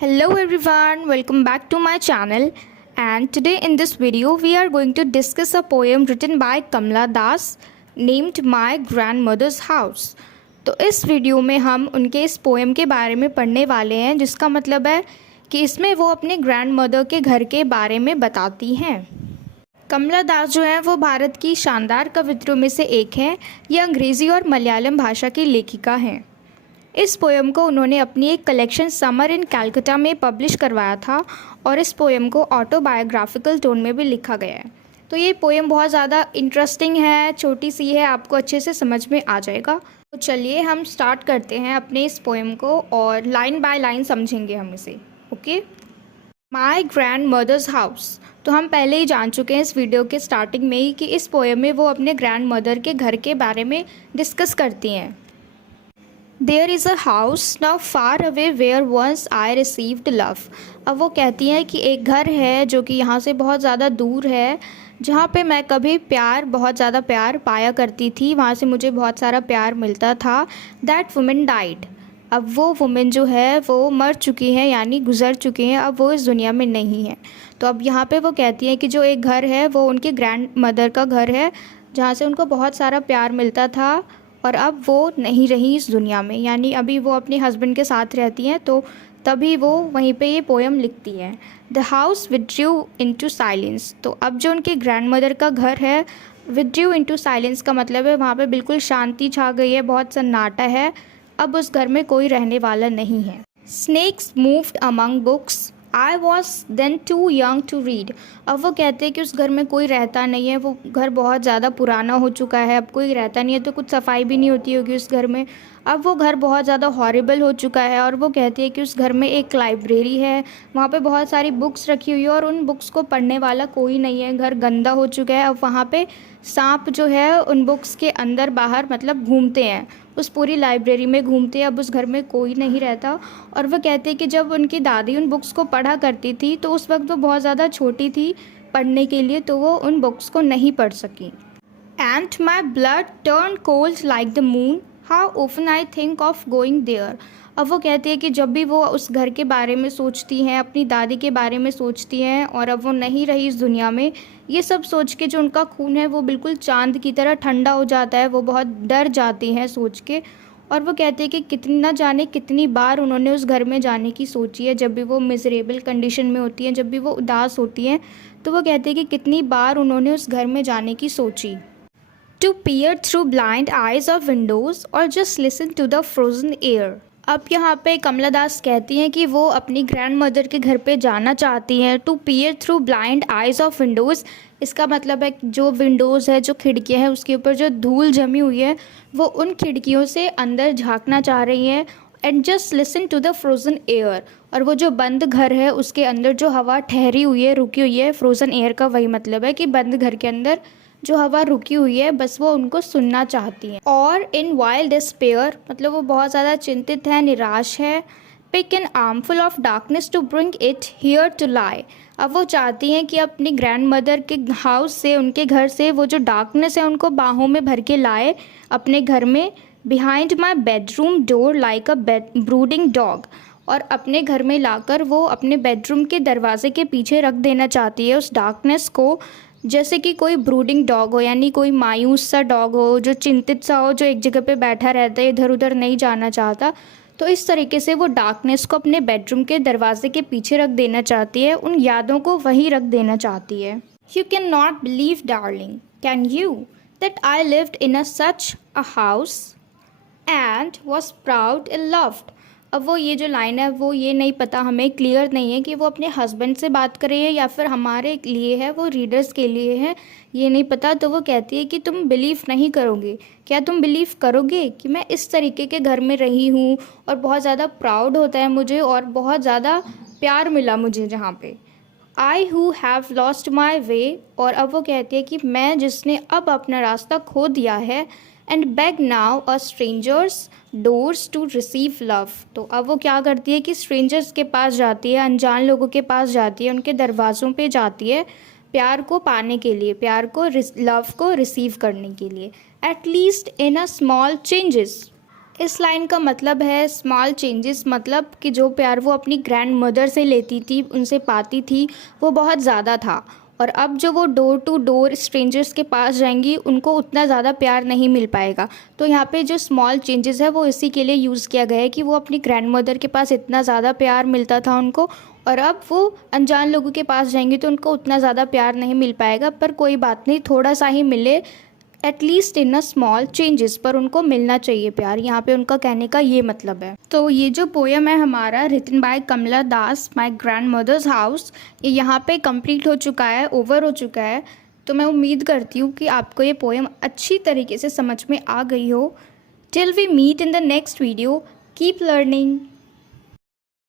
Hello everyone, welcome back to my channel, and today in this video we are going to discuss a poem written by Kamla Das named My Grandmother's House। तो इस video में हम उनके इस poem के बारे में पढ़ने वाले हैं, जिसका मतलब है कि इसमें वो अपने ग्रैंड मदर के घर के बारे में बताती हैं। कमला दास जो है वो भारत की शानदार कवित्रियों में से एक हैं। ये अंग्रेज़ी और मलयालम भाषा की लेखिका हैं। इस पोएम को उन्होंने अपनी एक कलेक्शन समर इन कैलकाटा में पब्लिश करवाया था और इस पोएम को ऑटोबायोग्राफिकल टोन में भी लिखा गया है। तो ये पोएम बहुत ज़्यादा इंटरेस्टिंग है, छोटी सी है, आपको अच्छे से समझ में आ जाएगा। तो चलिए हम स्टार्ट करते हैं अपने इस पोएम को और लाइन बाय लाइन समझेंगे हम इसे। Okay, my grandmother's house. तो हम पहले ही जान चुके हैं इस वीडियो के स्टार्टिंग में ही कि इस पोएम में वो अपने ग्रैंड मदर के घर के बारे में डिस्कस करती हैं। There is a house now far away where once I received love. अब वो कहती हैं कि एक घर है जो कि यहाँ से बहुत ज़्यादा दूर है, जहाँ पे मैं कभी बहुत ज़्यादा प्यार पाया करती थी, वहाँ से मुझे बहुत सारा प्यार मिलता था। That women died. अब वो वुमेन जो है वो मर चुकी हैं, यानी गुज़र चुकी हैं, अब वो इस दुनिया में नहीं है। तो अब यहाँ पे वो कहती हैं कि जो एक घर है वो उनके ग्रैंड मदर का घर है, जहाँ से उनको बहुत सारा प्यार मिलता था और अब वो नहीं रही इस दुनिया में, यानी अभी वो अपने हस्बैंड के साथ रहती हैं। तो तभी वो वहीं पे ये पोएम लिखती हैं। The house withdrew into silence. तो अब जो उनके ग्रैंड मदर का घर है, विड्रू इनटू साइलेंस का मतलब है वहाँ पे बिल्कुल शांति छा गई है, बहुत सन्नाटा है, अब उस घर में कोई रहने वाला नहीं है। Snakes moved among books, I was then too young to read. अब वो कहते हैं कि उस घर में कोई रहता नहीं है, वो घर बहुत ज़्यादा पुराना हो चुका है, अब कोई रहता नहीं है, तो कुछ सफाई भी नहीं होती होगी उस घर में। अब वो घर बहुत ज़्यादा हॉरिबल हो चुका है और वो कहती है कि उस घर में एक लाइब्रेरी है, वहाँ पे बहुत सारी बुक्स रखी हुई है और उन बुक्स को पढ़ने वाला कोई नहीं है। घर गंदा हो चुका है, अब वहाँ पे सांप जो है उन बुक्स के अंदर बाहर मतलब घूमते हैं, उस पूरी लाइब्रेरी में घूमते हैं। अब उस घर में कोई नहीं रहता। और वो कहते हैं कि जब उनकी दादी उन बुक्स को पढ़ा करती थी तो उस वक्त वो बहुत ज़्यादा छोटी थी पढ़ने के लिए, तो वो उन बुक्स को नहीं पढ़ सकी। And my blood turn cold like the moon, how often I think of going there. अब वो कहती है कि जब भी वो उस घर के बारे में सोचती हैं, अपनी दादी के बारे में सोचती हैं और अब वो नहीं रही इस दुनिया में, ये सब सोच के जो उनका खून है वो बिल्कुल चांद की तरह ठंडा हो जाता है, वो बहुत डर जाती हैं सोच के। और वो कहती है कि कितनी ना जाने कितनी बार उन्होंने उस घर में जाने की सोची है, जब भी वो मिजरेबल कंडीशन में होती हैं, जब भी वो उदास होती हैं, तो वो कहती है कि कितनी बार उन्होंने उस घर में जाने की सोची। To peer through blind eyes of windows और just listen to the frozen air. अब यहाँ पे कमला दास कहती हैं कि वो अपनी ग्रैंड मदर के घर पे जाना चाहती हैं। To peer through blind eyes of windows, इसका मतलब है कि जो विंडोज़ है, जो खिड़कियाँ हैं, उसके ऊपर जो धूल जमी हुई है, वो उन खिड़कियों से अंदर झांकना चाह रही हैं। And just listen to the frozen air, और वो जो बंद घर है उसके अंदर जो हवा ठहरी हुई है, रुकी हुई है, फ्रोज़न एयर का वही मतलब है कि बंद घर के अंदर जो हवा रुकी हुई है, बस वो उनको सुनना चाहती हैं। और इन वाइल्ड डिस्पेयर, मतलब वो बहुत ज़्यादा चिंतित है, निराश है। Pick an armful of darkness to bring it here to lie. अब वो चाहती हैं कि अपनी ग्रैंड मदर के हाउस से, उनके घर से वो जो डार्कनेस है उनको बाहों में भर के लाए अपने घर में। Behind my bedroom door like a brooding dog, और अपने घर में लाकर वो अपने बेडरूम के दरवाजे के पीछे रख देना चाहती है उस डार्कनेस को, जैसे कि कोई ब्रूडिंग डॉग हो, यानी कोई मायूस सा डॉग हो, जो चिंतित सा हो, जो एक जगह पे बैठा रहता है, इधर उधर नहीं जाना चाहता। तो इस तरीके से वो डार्कनेस को अपने बेडरूम के दरवाजे के पीछे रख देना चाहती है, उन यादों को वहीं रख देना चाहती है। You can not believe darling, can you, that I lived in a such a house and was proud and loved. अब वो ये जो लाइन है वो ये नहीं पता, हमें क्लियर नहीं है कि वो अपने हस्बैंड से बात कर रही है या फिर हमारे लिए है, वो रीडर्स के लिए है, ये नहीं पता। तो वो कहती है कि तुम बिलीव नहीं करोगे, क्या तुम बिलीव करोगे कि मैं इस तरीके के घर में रही हूँ और बहुत ज़्यादा प्राउड होता है मुझे और बहुत ज़्यादा प्यार मिला मुझे जहाँ पे। I who have lost my way, और अब वो कहती है कि मैं जिसने अब अपना रास्ता खो दिया है। And beg now a strangers doors to receive love. तो अब वो क्या करती है कि स्ट्रेंजर्स के पास जाती है, अनजान लोगों के पास जाती है, उनके दरवाज़ों पे जाती है प्यार को पाने के लिए, प्यार को, लव को रिसीव करने के लिए। At least in a small changes, इस लाइन का मतलब है स्मॉल चेंजेस, मतलब कि जो प्यार वो अपनी ग्रैंड मदर से लेती थी, उनसे पाती थी, वो बहुत ज़्यादा था। और अब जो वो डोर टू डोर स्ट्रेंजर्स के पास जाएंगी, उनको उतना ज़्यादा प्यार नहीं मिल पाएगा। तो यहाँ पे जो स्मॉल चेंजेस है वो इसी के लिए यूज़ किया गया है कि वो अपनी ग्रैंड मदर के पास इतना ज़्यादा प्यार मिलता था उनको, और अब वो अनजान लोगों के पास जाएंगी तो उनको उतना ज़्यादा प्यार नहीं मिल पाएगा। पर कोई बात नहीं, थोड़ा सा ही मिले, at least in a small changes, पर उनको मिलना चाहिए प्यार। यहाँ पे उनका कहने का ये मतलब है। तो ये जो पोएम है हमारा, written by Kamala Das, my grandmother's house, ये यहाँ पे कंप्लीट हो चुका है, ओवर हो चुका है। तो मैं उम्मीद करती हूँ कि आपको ये पोएम अच्छी तरीके से समझ में आ गई हो। Till we meet in the next video, keep learning.